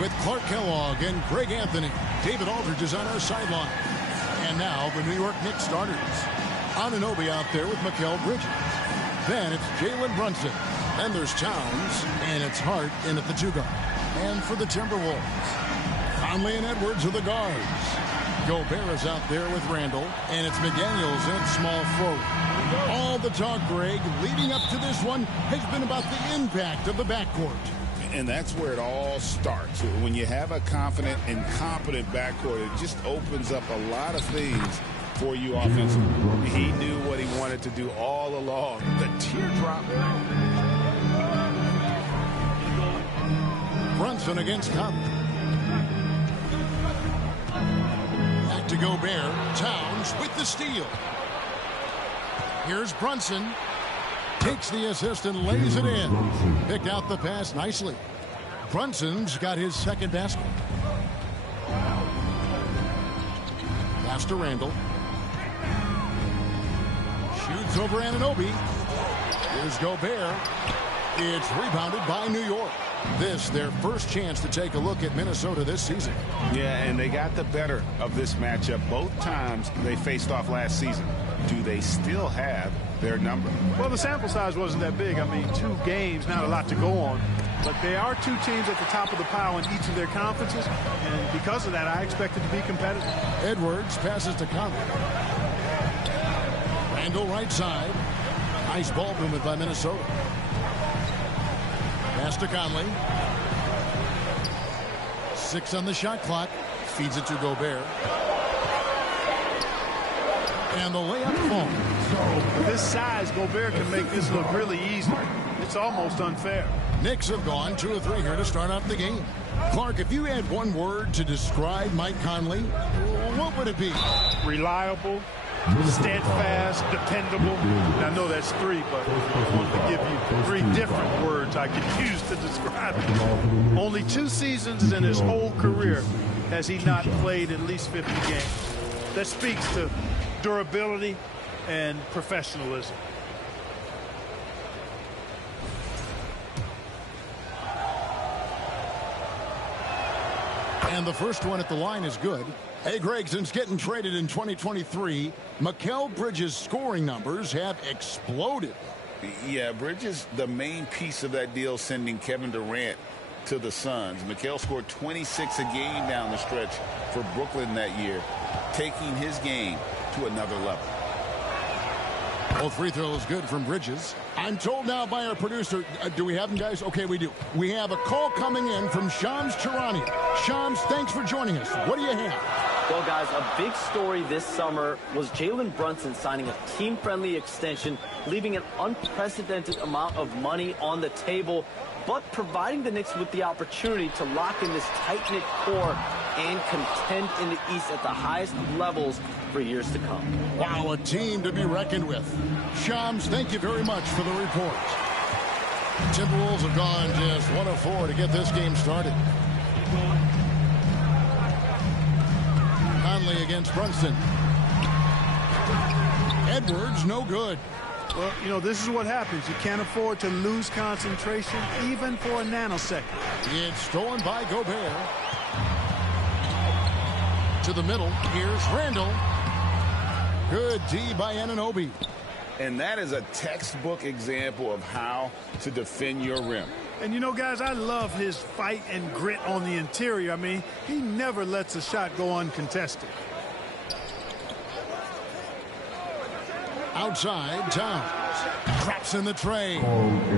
with Clark Kellogg and Greg Anthony. David Aldridge is on our sideline. And now the New York Knicks starters. Anunoby out there with Mikal Bridges. Then it's Jalen Brunson. Then there's Towns. And it's Hart in at the 2 guard. And for the Timberwolves, Conley and Edwards are the guards. Gobert is out there with Randall. And it's McDaniels in at small forward. All the talk, Greg, leading up to this one has been about the impact of the backcourt. And that's where it all starts. When you have a confident and competent backcourt, it just opens up a lot of things for you offensively. He knew what he wanted to do all along. The teardrop. Brunson against Conley. Back to Gobert. Towns with the steal. Here's Brunson. Takes the assist and lays it in. Picked out the pass nicely. Brunson's got his second basket. Pass to Randall. Shoots over Anunoby. Here's Gobert. It's rebounded by New York. This, their first chance to take a look at Minnesota this season. Yeah, and they got the better of this matchup both times they faced off last season. Do they still have their number? Well, the sample size wasn't that big. I mean, 2 games, not a lot to go on. But they are 2 teams at the top of the pile in each of their conferences. And because of that, I expect it to be competitive. Edwards passes to Conley. Randall right side. Nice ball movement by Minnesota. Pass to Conley. 6 on the shot clock. Feeds it to Gobert. And the layup falls. With this size, Gobert can make this look really easy. It's almost unfair. Knicks have gone 2 of 3 here to start out the game. Clark, if you had one word to describe Mike Conley, what would it be? Reliable, steadfast, dependable. And I know that's 3, but I want to give you 3 different words I could use to describe him. Only 2 seasons in his whole career has he not played at least 50 games. That speaks to durability and professionalism. And the first one at the line is good. Hey, Greg, since getting traded in 2023, Mikal Bridges' scoring numbers have exploded. Yeah, Bridges, the main piece of that deal, sending Kevin Durant to the Suns. Mikal scored 26 a game down the stretch for Brooklyn that year, taking his game to another level. Both free throws good from Bridges. I'm told now by our producer, do we have them, guys? Okay, we do. We have a call coming in from Shams Charania. Shams, thanks for joining us. What do you have? Well, guys, a big story this summer was Jalen Brunson signing a team-friendly extension, leaving an unprecedented amount of money on the table, but providing the Knicks with the opportunity to lock in this tight-knit core and contend in the East at the highest levels for years to come. Wow, a team to be reckoned with. Shams, thank you very much for the report. Timberwolves have gone just 1 of 4 to get this game started. Conley against Brunson. Edwards, no good. Well, you know, this is what happens. You can't afford to lose concentration even for a nanosecond. It's stolen by Gobert. To the middle. Here's Randall. Good D by Anunoby. And that is a textbook example of how to defend your rim. And, you know, guys, I love his fight and grit on the interior. I mean, he never lets a shot go uncontested. Outside, Towns. Traps in the tray.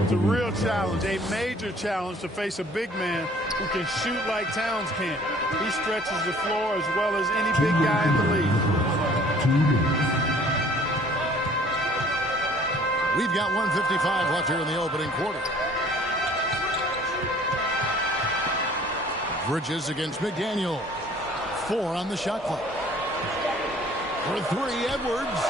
It's a real challenge, a major challenge to face a big man who can shoot like Towns can. He stretches the floor as well as any big guy in the league. We've got 1:55 left here in the opening quarter. Bridges against McDaniel. 4 on the shot clock. For 3, Edwards.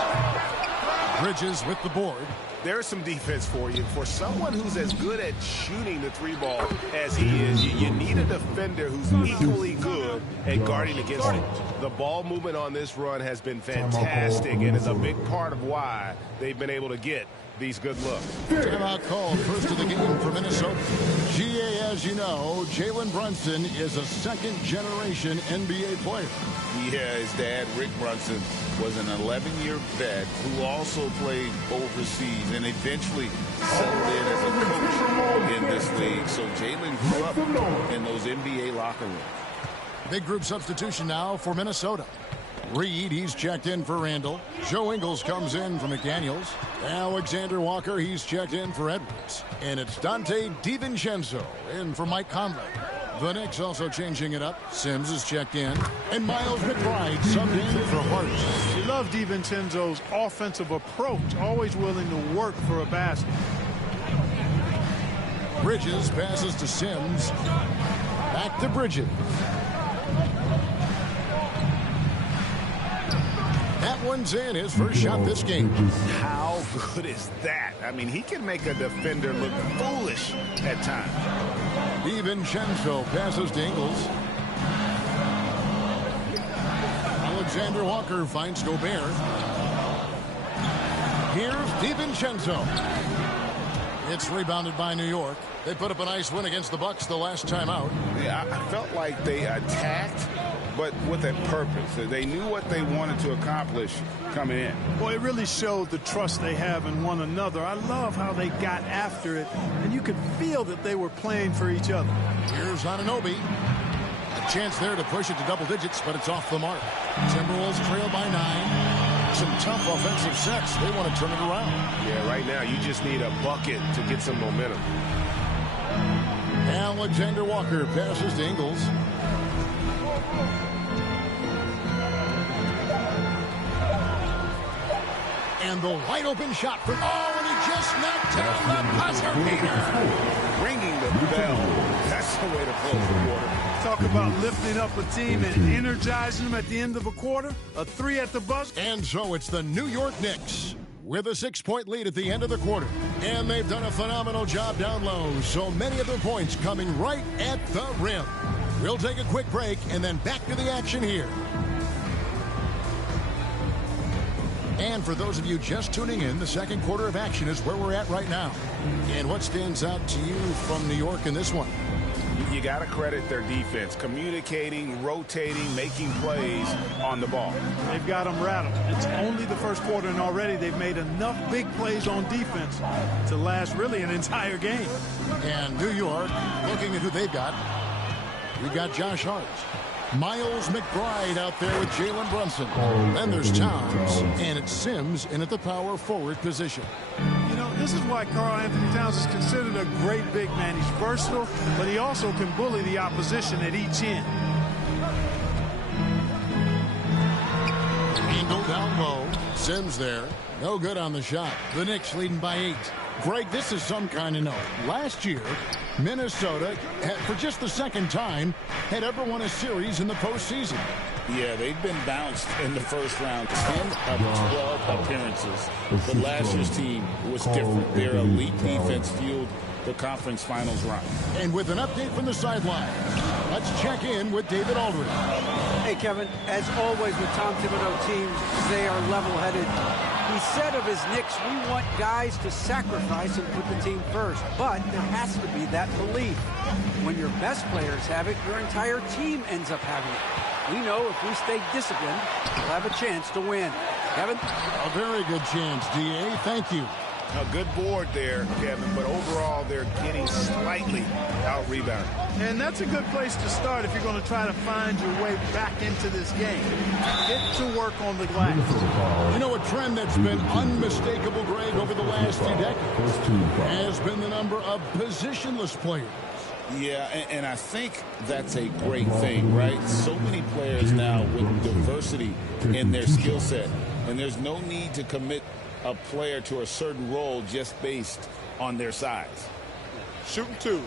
Bridges with the board. There's some defense for you. For someone who's as good at shooting the 3-ball as he is, you need a defender who's equally good at guarding against it. The ball movement on this run has been fantastic and is a big part of why they've been able to get these good looks. Timeout called first of the game for Minnesota. GA, as you know, Jalen Brunson is a second-generation NBA player. Yeah, his dad, Rick Brunson, was an 11-year vet who also played overseas and eventually settled in as a coach in this league. So Jalen grew up in those NBA locker rooms. Big group substitution now for Minnesota. Reed, he's checked in for Randall. Joe Ingles comes in for McDaniels. Alexander Walker, he's checked in for Edwards. And it's Dante DiVincenzo in for Mike Conley. The Knicks also changing it up. Sims is checked in. And Miles McBride subbed in for Hart. You love DiVincenzo's offensive approach, always willing to work for a basket. Bridges passes to Sims. Back to Bridges. That one's in, his first shot this game. How good is that? I mean, he can make a defender look foolish at times. DiVincenzo passes to Ingles. Alexander Walker finds Gobert. Here's DiVincenzo. It's rebounded by New York. They put up a nice win against the Bucks the last time out. Yeah, I felt like they attacked, but with a purpose. They knew what they wanted to accomplish coming in. Well, it really showed the trust they have in one another. I love how they got after it, and you could feel that they were playing for each other. Here's Anunoby. A chance there to push it to double digits, but it's off the mark. Timberwolves trail by 9. Some tough offensive sets. They want to turn it around. Yeah, right now you just need a bucket to get some momentum. Alexander Walker passes to Ingles. And the wide open shot from and he just knocked down the buzzer beater. Ringing the bell. That's the way to close the quarter. Talk about lifting up a team and energizing them at the end of a quarter. A 3 at the buzzer. And so it's the New York Knicks with a 6-point lead at the end of the quarter. And they've done a phenomenal job down low. So many of their points coming right at the rim. We'll take a quick break and then back to the action here. And for those of you just tuning in, the second quarter of action is where we're at right now. And what stands out to you from New York in this one? You got to credit their defense, communicating, rotating, making plays on the ball. They've got them rattled. It's only the first quarter, and already they've made enough big plays on defense to last really an entire game. And New York, looking at who they've got, we've got Josh Hart. Miles McBride out there with Jalen Brunson. Then there's Towns, and it's Sims in at the power forward position. You know, this is why Karl Anthony Towns is considered a great big man. He's versatile, but he also can bully the opposition at each end. Angle down low. Sims there. No good on the shot. The Knicks leading by 8. Greg, this is some kind of note. Last year, Minnesota, for just the second time, had ever won a series in the postseason. Yeah, they've been bounced in the first round. 10 of 12 appearances. But last year's team was different. Their elite defense fueled the conference finals run. And with an update from the sideline, let's check in with David Aldridge. Hey, Kevin, as always with Tom Thibodeau teams, they are level-headed. He said of his Knicks, we want guys to sacrifice and put the team first. But there has to be that belief. When your best players have it, your entire team ends up having it. We know if we stay disciplined, we'll have a chance to win. Kevin? A very good chance, D.A. Thank you. A good board there, Kevin, but overall they're getting slightly out-rebounded. And that's a good place to start if you're going to try to find your way back into this game. Get to work on the glass. You know, a trend that's been unmistakable, Greg, over the last few decades has been the number of positionless players. Yeah, and I think that's a great thing, right? So many players now with diversity in their skill set, and there's no need to commit a player to a certain role just based on their size. Shooting 2.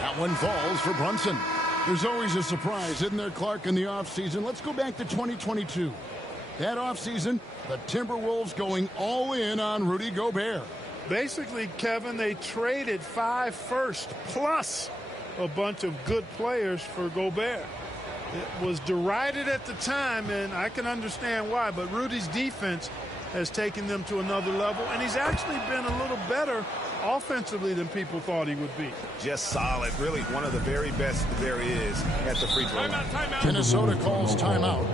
That one falls for Brunson. There's always a surprise, isn't there, Clark, in the offseason? Let's go back to 2022. That offseason, the Timberwolves going all in on Rudy Gobert. Basically, Kevin, they traded 5 firsts plus a bunch of good players for Gobert. It was derided at the time, and I can understand why, but Rudy's defense has taken them to another level, and he's actually been a little better offensively than people thought he would be. Just solid. Really one of the very best there is at the free throw line. Minnesota calls timeout.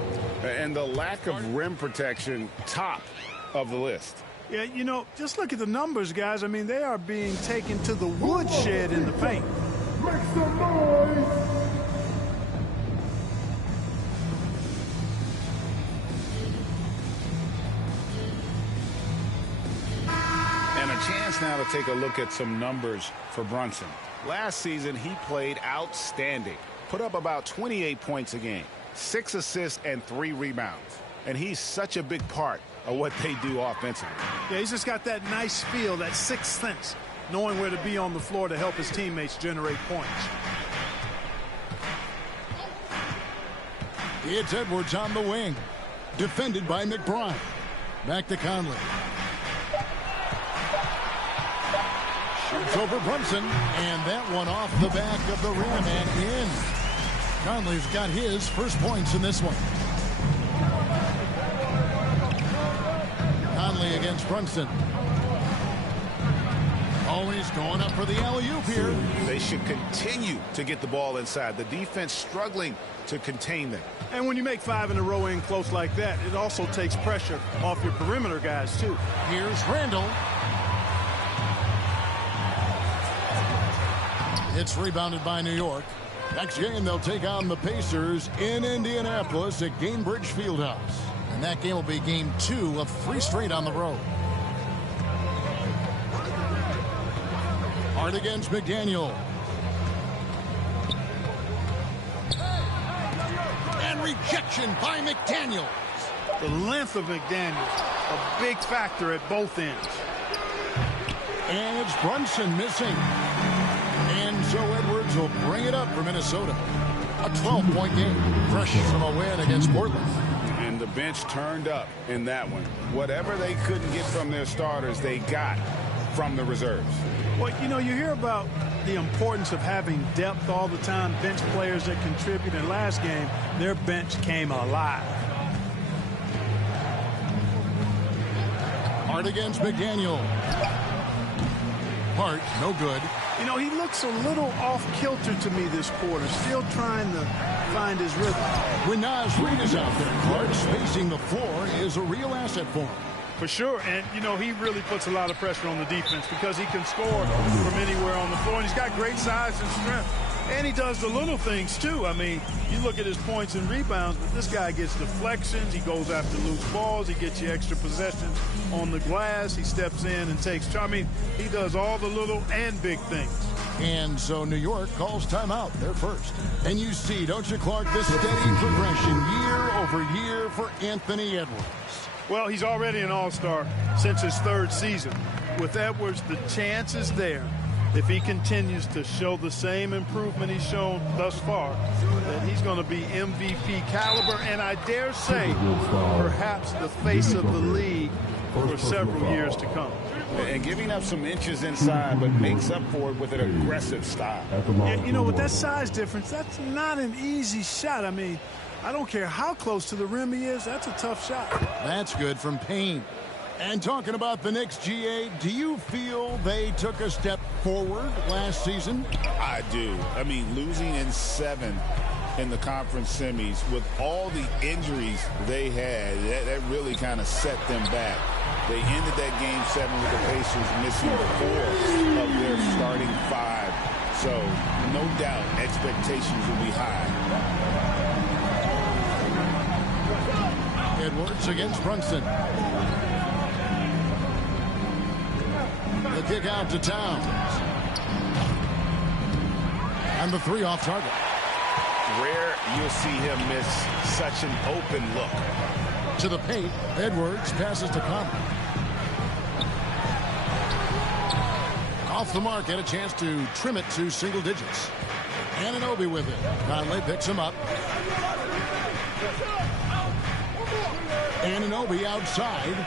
And the lack of rim protection, top of the list. Yeah, you know, just look at the numbers, guys. I mean, they are being taken to the woodshed in the paint. Make some noise! And a chance now to take a look at some numbers for Brunson. Last season, he played outstanding. Put up about 28 points a game, 6 assists and 3 rebounds. And he's such a big part of what they do offensively. Yeah, he's just got that nice feel, that sixth sense, knowing where to be on the floor to help his teammates generate points. It's Edwards on the wing. Defended by McBride. Back to Conley. Shoots over Brunson, and that one off the back of the rim and in. Conley's got his first points in this one. Conley against Brunson. Always going up for the alley-oop here. They should continue to get the ball inside. The defense struggling to contain them. And when you make 5 in a row in close like that, it also takes pressure off your perimeter guys, too. Here's Randall. It's rebounded by New York. Next game, they'll take on the Pacers in Indianapolis at Gainbridge Fieldhouse. And that game will be game 2 of 3 straight on the road. Hard against McDaniel. And rejection by McDaniel. The length of McDaniels, a big factor at both ends. And it's Brunson missing. And so Edwards will bring it up for Minnesota. A 12-point game. Fresh from a win against Portland. And the bench turned up in that one. Whatever they couldn't get from their starters, they got from the reserves. Well, you know, you hear about the importance of having depth all the time, bench players that contribute. In last game, their bench came alive. Hard against McDaniel. Hart, no good. You know, he looks a little off-kilter to me this quarter, still trying to find his rhythm. When Naz Reid is out there, Clark spacing the floor is a real asset for him. For sure, and, you know, he really puts a lot of pressure on the defense because he can score from anywhere on the floor, and he's got great size and strength. And he does the little things, too. I mean, you look at his points and rebounds, but this guy gets deflections. He goes after loose balls. He gets you extra possessions on the glass. He steps in and takes charge. I mean, he does all the little and big things. And so New York calls timeout. They're first. And you see, don't you, Clark, this steady progression year over year for Anthony Edwards. Well, he's already an all-star since his 3rd season. With Edwards, the chance is there, if he continues to show the same improvement he's shown thus far, that he's going to be MVP caliber, and I dare say perhaps the face of the league for several years to come. And giving up some inches inside, but makes up for it with an aggressive style. Yeah, you know, with that size difference, that's not an easy shot. I mean, I don't care how close to the rim he is, that's a tough shot. That's good from Payne. And talking about the Knicks, GA, do you feel they took a step forward last season? I do. I mean, losing in 7 in the conference semis with all the injuries they had, that really kind of set them back. They ended that game 7 with the Pacers missing 4 of their starting 5. So, no doubt, expectations will be high. Edwards against Brunson. The kick out to Towns. And the 3 off target. Rare you'll see him miss such an open look. To the paint, Edwards passes to Conley. Off the mark, had a chance to trim it to single digits. Anunoby with it. Conley picks him up. Anunoby outside.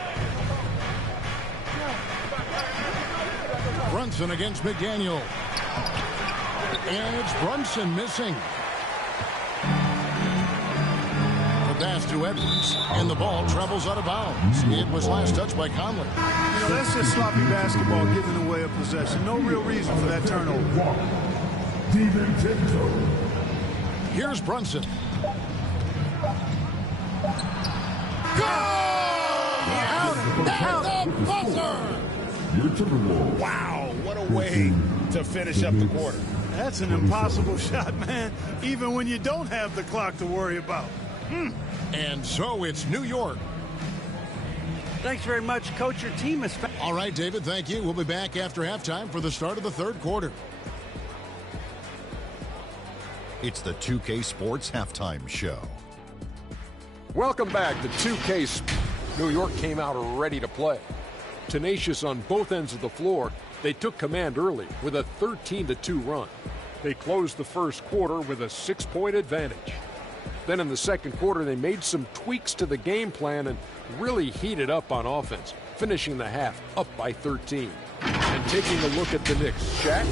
Brunson against McDaniel. And it's Brunson missing. The pass to Edwards, and the ball travels out of bounds. It was last touched by Conley. You know, that's just sloppy basketball giving away a possession. No real reason for that turnover. Here's Brunson. Down the buzzer! Wow, what a way to finish up the quarter. That's an impossible shot, man, even when you don't have the clock to worry about. And so it's New York. Thanks very much, Coach. Your team is... All right, David, thank you. We'll be back after halftime for the start of the third quarter. It's the 2K Sports Halftime Show. Welcome back to 2K. New York came out ready to play. Tenacious on both ends of the floor, they took command early with a 13-2 run. They closed the first quarter with a 6-point advantage. Then in the second quarter, they made some tweaks to the game plan and really heated up on offense, finishing the half up by 13. And taking a look at the Knicks, Shaq,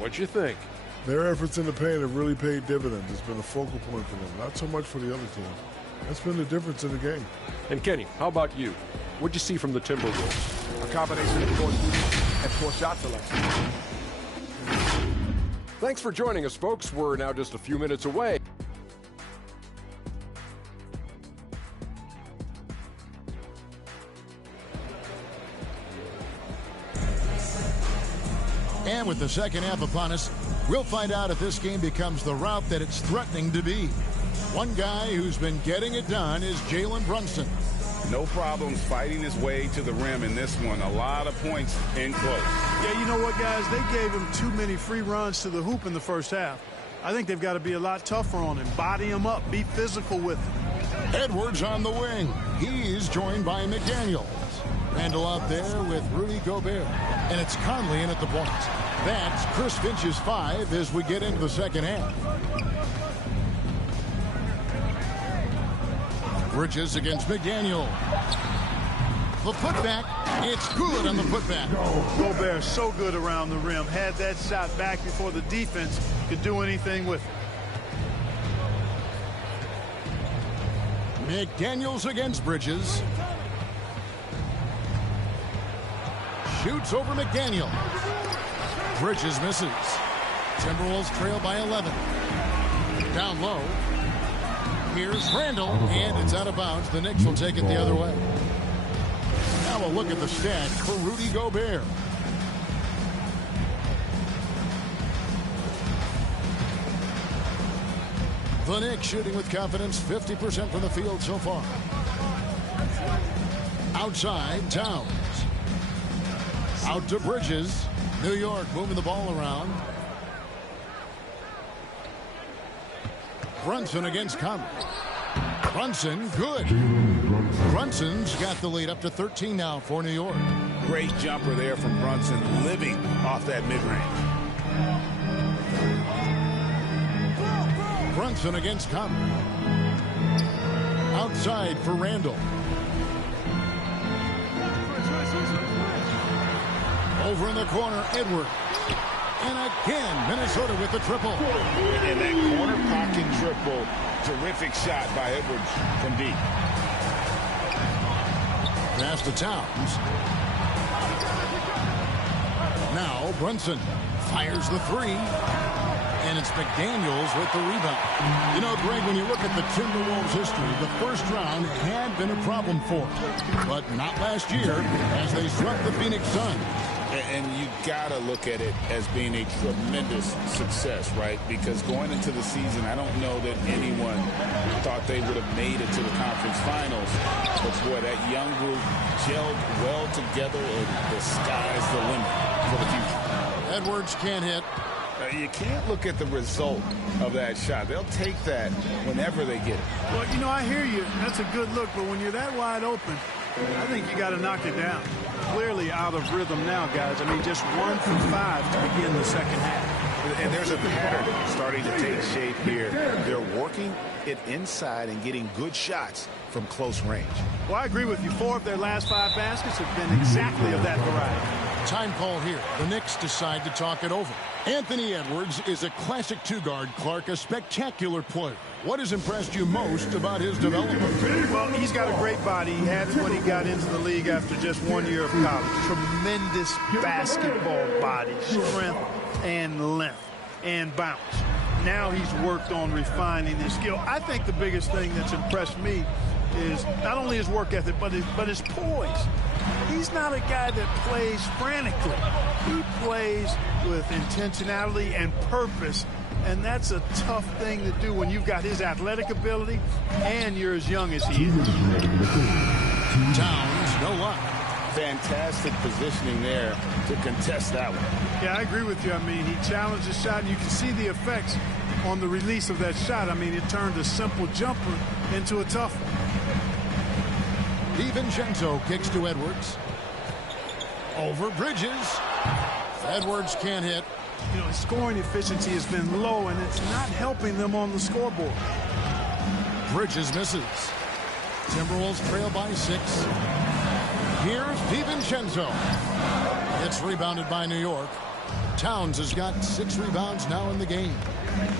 what'd you think? Their efforts in the paint have really paid dividends. It's been a focal point for them, not so much for the other team. That's been the difference in the game. And Kenny, how about you? What'd you see from the Timberwolves? A combination of poor shot selection. Thanks for joining us, folks. We're now just a few minutes away. And with the second half upon us, we'll find out if this game becomes the rout that it's threatening to be. One guy who's been getting it done is Jalen Brunson. No problems fighting his way to the rim in this one. A lot of points in close. Yeah, you know what, guys? They gave him too many free runs to the hoop in the first half. I think they've got to be a lot tougher on him. Body him up. Be physical with him. Edwards on the wing. He's joined by McDaniels. Randall out there with Rudy Gobert. And it's Conley in at the point. That's Chris Finch's 5 as we get into the second half. Bridges against McDaniel. The putback. It's good on the putback. Gobert so good around the rim. Had that shot back before the defense could do anything with it. McDaniels against Bridges. Shoots over McDaniel. Bridges misses. Timberwolves trail by 11. Down low. Here's Randall, and it's out of bounds. The Knicks will take it the other way. Now a look at the stat for Rudy Gobert. The Knicks shooting with confidence, 50% from the field so far. Outside, Towns. Out to Bridges. New York moving the ball around. Brunson against Conley. Brunson, good. Brunson's got the lead up to 13 now for New York. Great jumper there from Brunson, living off that mid-range. Brunson against Conley. Outside for Randall. Over in the corner, Edwards. And again, Minnesota with the triple. And that corner pocket triple, terrific shot by Edwards from deep. Pass to Towns. Now Brunson fires the 3. And it's McDaniels with the rebound. You know, Greg, when you look at the Timberwolves' history, the first round had been a problem for them. But not last year as they swept the Phoenix Suns. And you got to look at it as being a tremendous success, right? Because going into the season, I don't know that anyone thought they would have made it to the conference finals. But, boy, that young group gelled well together, and the sky's the limit for the future. Edwards can't hit. You can't look at the result of that shot. They'll take that whenever they get it. Well, you know, I hear you. That's a good look. But when you're that wide open, I think you got to knock it down. Clearly out of rhythm now, guys. I mean, just 1 for 5 to begin the second half. And there's a pattern starting to take shape here. They're working it inside and getting good shots from close range. Well, I agree with you. 4 of their last 5 baskets have been exactly of that variety. Time call here. The Knicks decide to talk it over. Anthony Edwards is a classic two-guard, Clark, a spectacular player. What has impressed you most about his development? Well, he's got a great body. He had it when he got into the league after just 1 year of college. Tremendous basketball body, strength and length and bounce. Now he's worked on refining his skill. I think the biggest thing that's impressed me is not only his work ethic, but his poise. He's not a guy that plays frantically. He plays with intentionality and purpose, and that's a tough thing to do when you've got his athletic ability and you're as young as he is. Towns, no luck. Fantastic positioning there to contest that one. Yeah, I agree with you. I mean, he challenged the shot, and you can see the effects on the release of that shot. I mean, it turned a simple jumper into a tough one. DiVincenzo kicks to Edwards. Over Bridges. Edwards can't hit. You know, his scoring efficiency has been low, and it's not helping them on the scoreboard. Bridges misses. Timberwolves trail by 6. Here's DiVincenzo. It's rebounded by New York. Towns has got 6 rebounds now in the game.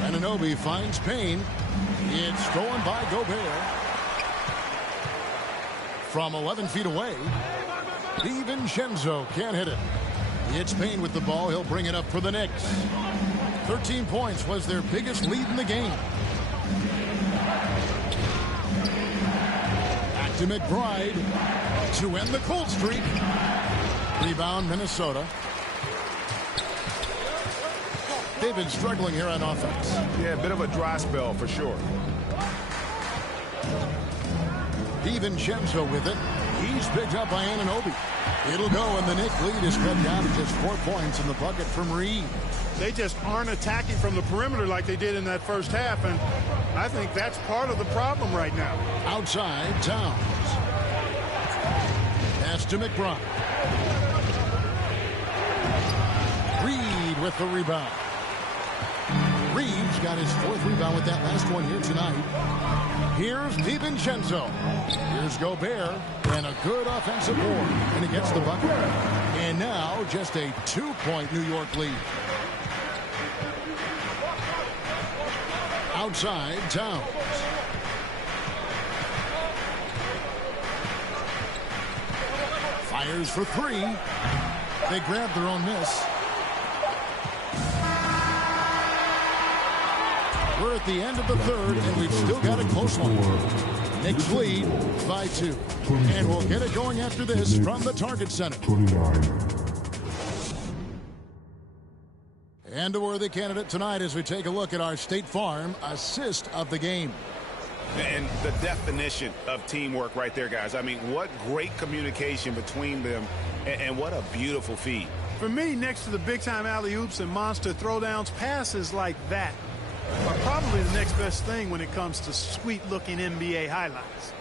Anunoby finds Payne. It's stolen by Gobert. From 11 feet away, DiVincenzo can't hit it. It's Payne with the ball. He'll bring it up for the Knicks. 13 points was their biggest lead in the game. Back to McBride to end the cold streak. Rebound, Minnesota. They've been struggling here on offense. Yeah, a bit of a dry spell for sure. DiVincenzo with it. He's picked up by Anunoby. It'll go, and the Knicks lead is cut down to just 4 points in the bucket from Reed. They just aren't attacking from the perimeter like they did in that first half, and I think that's part of the problem right now. Outside, Towns. Pass to McBride. Reed with the rebound. Reed's got his 4th rebound with that last one here tonight. Here's DiVincenzo. Here's Gobert. And a good offensive board. And he gets the bucket. And now just a 2-point New York lead. Outside, Towns. Fires for 3. They grab their own miss. We're at the end of the third, and we've still got a close one. Knicks lead by 2. And we'll get it going after this from the Target Center. And a worthy candidate tonight as we take a look at our State Farm assist of the game. And the definition of teamwork right there, guys. I mean, what great communication between them, and what a beautiful feed. For me, next to the big-time alley-oops and monster throwdowns, passes like that are probably the next best thing when it comes to sweet-looking NBA highlights.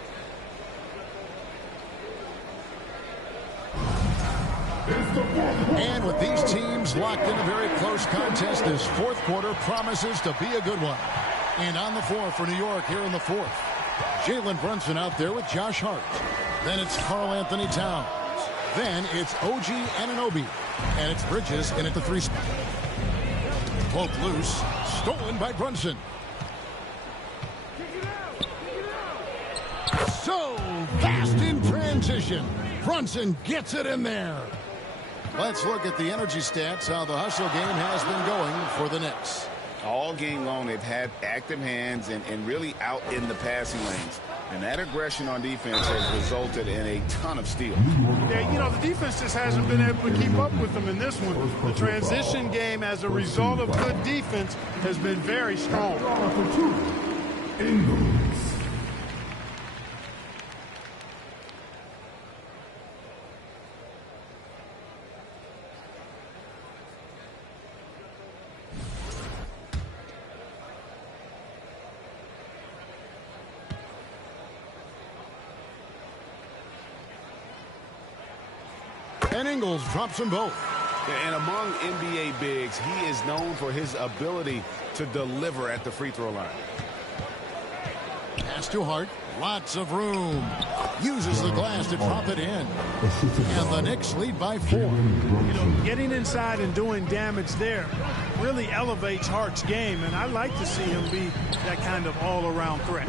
And with these teams locked in a very close contest, this 4th quarter promises to be a good one. And on the floor for New York here in the 4th, Jalen Brunson out there with Josh Hart. Then it's Karl Anthony Towns. Then it's OG Anunoby. And it's Bridges in at the 3 spot. Both loose. Stolen by Brunson. So fast in transition. Brunson gets it in there. Let's look at the energy stats, how the hustle game has been going for the Knicks. All game long, they've had active hands and really out in the passing lanes. And that aggression on defense has resulted in a ton of steals. Yeah, you know, the defense just hasn't been able to keep up with them in this one. The transition game, as a result of good defense, has been very strong. And Ingles drops them both. And among NBA bigs, he is known for his ability to deliver at the free throw line. Pass to Hart. Lots of room. Uses the glass to drop it in. And the Knicks lead by 4. You know, getting inside and doing damage there really elevates Hart's game, and I like to see him be that kind of all-around threat.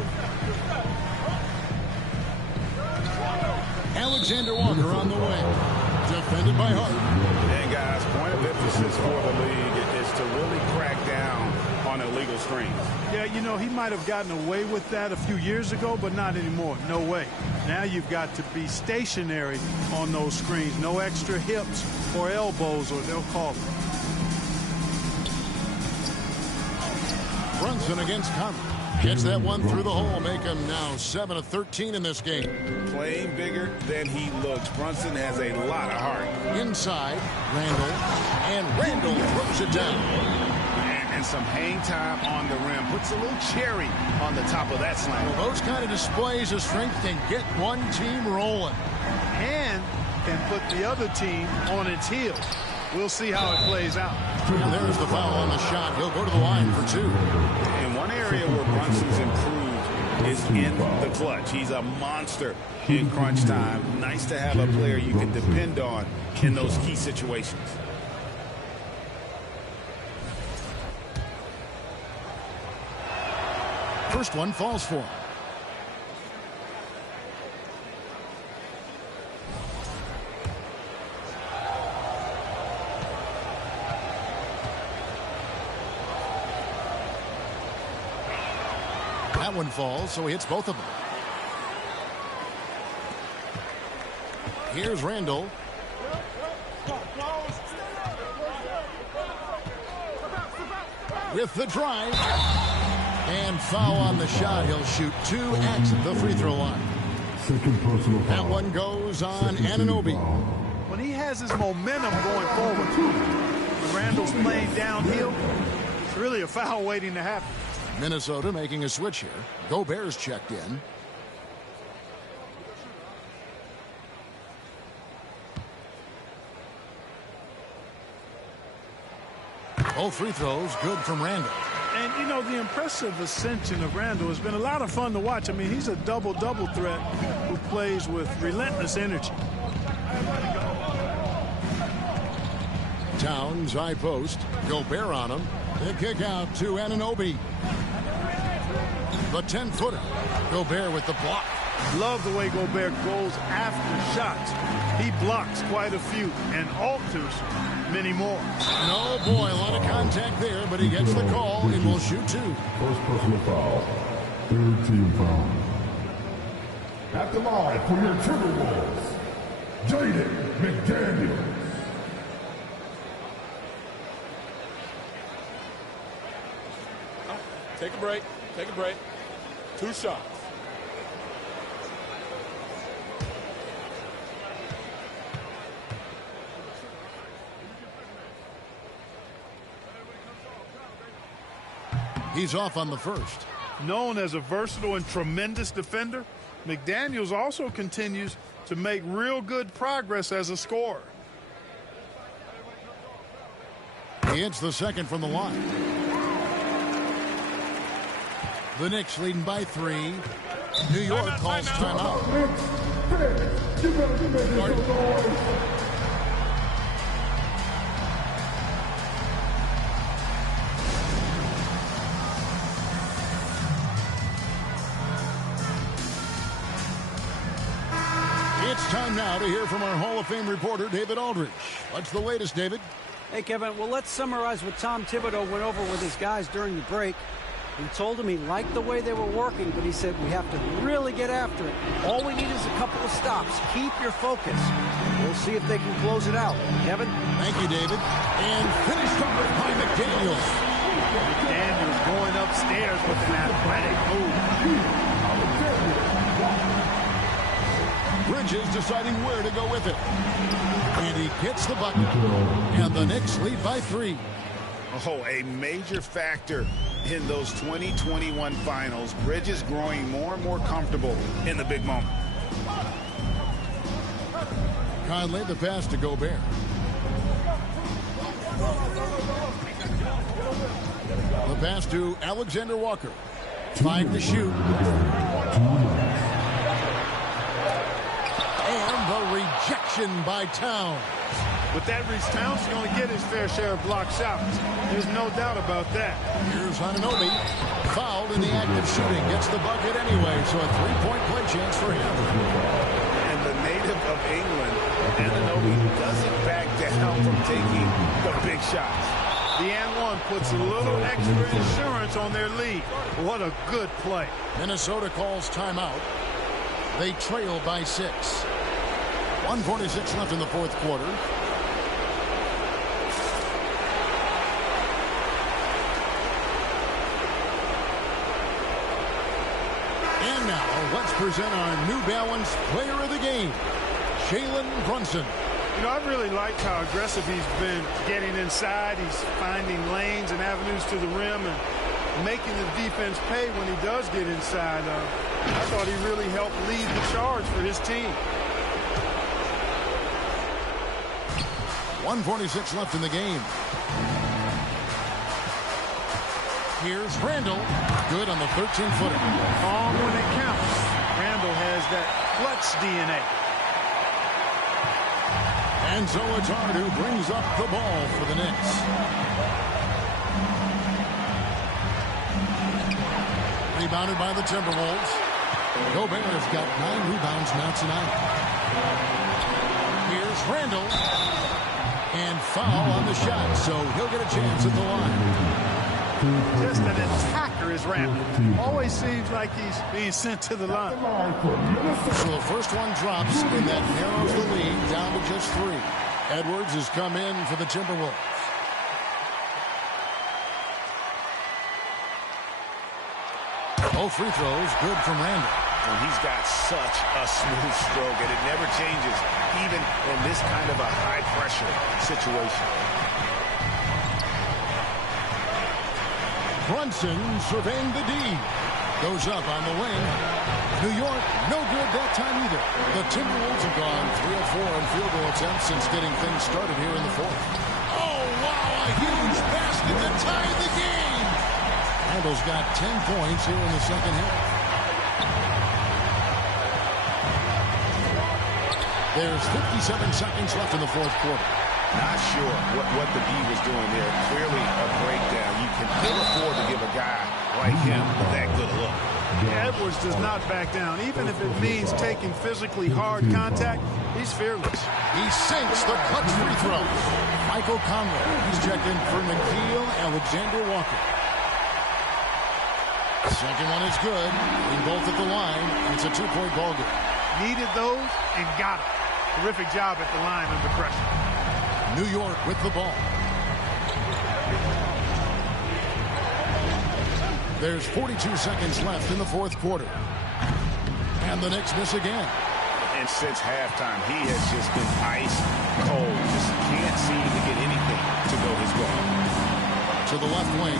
Alexander Walker on the way. Defended by Hart. And guys, point of emphasis for the league is to really crack down on illegal screens. Yeah, you know, he might have gotten away with that a few years ago, but not anymore. No way. Now you've got to be stationary on those screens. No extra hips or elbows, or they'll call it. Brunson against Conley. Gets that one through the hole, make him now 7 of 13 in this game. Playing bigger than he looks. Brunson has a lot of heart. Inside, Randall, and Randall throws it down. And some hang time on the rim. Puts a little cherry on the top of that slam. Well, those kind of displays of strength can get one team rolling. And can put the other team on its heels. We'll see how it plays out. And there's the foul on the shot. He'll go to the line for 2. And one area where Brunson's improved is in the clutch. He's a monster in crunch time. Nice to have a player you can depend on in those key situations. First one falls for him. That one falls, so he hits both of them. Here's Randall. With the drive. And foul on the shot. He'll shoot 2 at the free throw line. That one goes on Anunoby. When he has his momentum going forward, when Randall's playing downhill, it's really a foul waiting to happen. Minnesota making a switch here. Gobert's checked in. Both free throws good from Randall. And, you know, the impressive ascension of Randall has been a lot of fun to watch. I mean, he's a double-double threat who plays with relentless energy. Towns, high post. Gobert on him. The kick out to Anunoby. The 10-footer. Gobert with the block. Love the way Gobert goes after shots. He blocks quite a few and alters many more. No, boy, a lot of contact there, but he gets the call and will shoot 2. First personal foul. Third team foul. At the line for your Timberwolves, Jaden McDaniels. Take a break. Take a break. 2 shots. He's off on the first. Known as a versatile and tremendous defender, McDaniels also continues to make real good progress as a scorer. He hits the second from the line. The Knicks leading by 3. New York calls timeout. You better be making some noise. It's time now to hear from our Hall of Fame reporter, David Aldridge. What's the latest, David? Hey, Kevin. Well, let's summarize what Tom Thibodeau went over with his guys during the break. He told them he liked the way they were working, but he said we have to really get after it. All we need is a couple of stops. Keep your focus. We'll see if they can close it out. Kevin? Thank you, David. And finished off by McDaniels. McDaniels going upstairs with an athletic move. Bridges deciding where to go with it. And he gets the bucket. And the Knicks lead by 3. Oh, a major factor in those 2021 finals. Bridges growing more and more comfortable in the big moment. Conley, the pass to Gobert. The pass to Alexander Walker. 5 to shoot. deflection by Towns. With that reach, Towns is going to get his fair share of block shots. There's no doubt about that. Here's Anunoby. Fouled in the act of shooting. Gets the bucket anyway, so a three-point play chance for him. And the native of England, Anunoby, doesn't back down from taking the big shots. The and one puts a little extra insurance on their lead. What a good play. Minnesota calls timeout. They trail by 6. 1:46 left in the fourth quarter. And now, let's present our New Balance Player of the Game, Jalen Brunson. You know, I really liked how aggressive he's been getting inside. He's finding lanes and avenues to the rim and making the defense pay when he does get inside. I thought he really helped lead the charge for his team. 1:46 left in the game. Here's Randall. Good on the 13-footer. On when it counts. Randall has that clutch DNA. And so it's Hard who brings up the ball for the Knicks. Rebounded by the Timberwolves. Gobert has got 9 rebounds now tonight. Here's Randall. And foul on the shot, so he'll get a chance at the line. Just an attacker is Randall. Always seems like he's being sent to the line. So the first one drops, and that narrows the lead down to just 3. Edwards has come in for the Timberwolves. Both free throws good from Randall. And he's got such a smooth stroke, and it never changes, even in this kind of a high-pressure situation. Brunson surveying the D. Goes up on the wing. New York, no good that time either. The Timberwolves have gone 3 of 4 on field goal attempts since getting things started here in the fourth. Oh, wow, a huge basket to tie the game. Randall's got 10 points here in the second half. There's 57 seconds left in the fourth quarter. Not sure what the D was doing there. Clearly a breakdown. You can ill afford to give a guy like him that good a look. Edwards does not back down. Even if it means taking physically hard contact, he's fearless. He sinks the clutch free throw. Michael Conley. He's checked in for McNeil, Alexander Walker. Second one is good. In both at the line. And it's a 2-point ball game. Needed those and got them. Terrific job at the line under pressure. New York with the ball. There's 42 seconds left in the fourth quarter. And the Knicks miss again. And since halftime, he has just been ice cold. Just can't seem to get anything to go his way. To the left wing.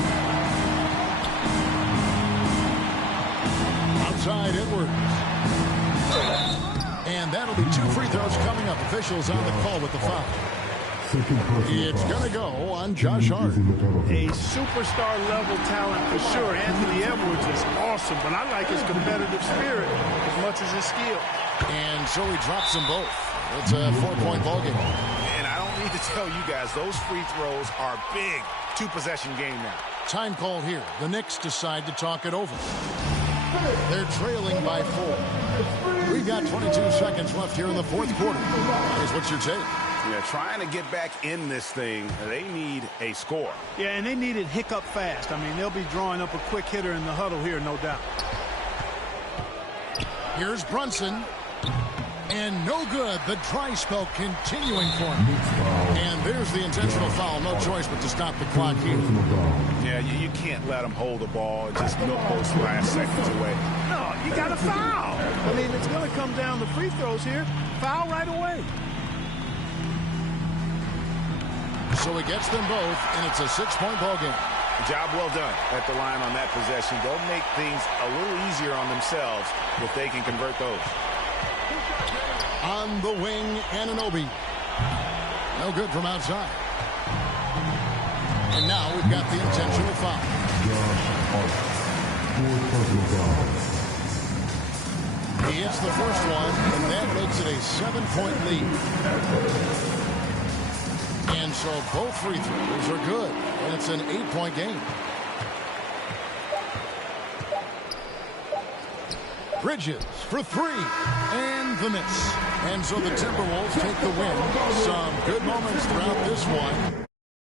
Outside Edwards. And that'll be 2 free throws coming up. Officials on the call with the foul. It's going to go on Josh Hart. A superstar level talent for sure. Anthony Edwards is awesome, but I like his competitive spirit as much as his skill. And so he drops them both. It's a 4-point ball game. And I don't need to tell you guys, those free throws are big. 2-possession game now. Time called here. The Knicks decide to talk it over. They're trailing by 4. We've got 22 seconds left here in the fourth quarter. Guys, what's your take? Yeah, trying to get back in this thing, they need a score. Yeah, and they need it hiccup fast. I mean, they'll be drawing up a quick hitter in the huddle here, no doubt. Here's Brunson. And no good. The dry spell continuing for him. And there's the intentional foul. No choice but to stop the clock here. Yeah, you can't let him hold the ball and just milk those last seconds away. No, you got to foul. I mean, it's going to come down to free throws here. Foul right away. So he gets them both, and it's a 6-point ball game. Job well done at the line on that possession. They'll make things a little easier on themselves if they can convert those. On the wing, Anunoby. No good from outside. And now we've got the intentional foul. He hits the first one, and that makes it a 7-point lead. And so both free throws are good, and it's an 8-point game. Bridges for three, and the miss. And so the Timberwolves take the win. Some good moments throughout this one.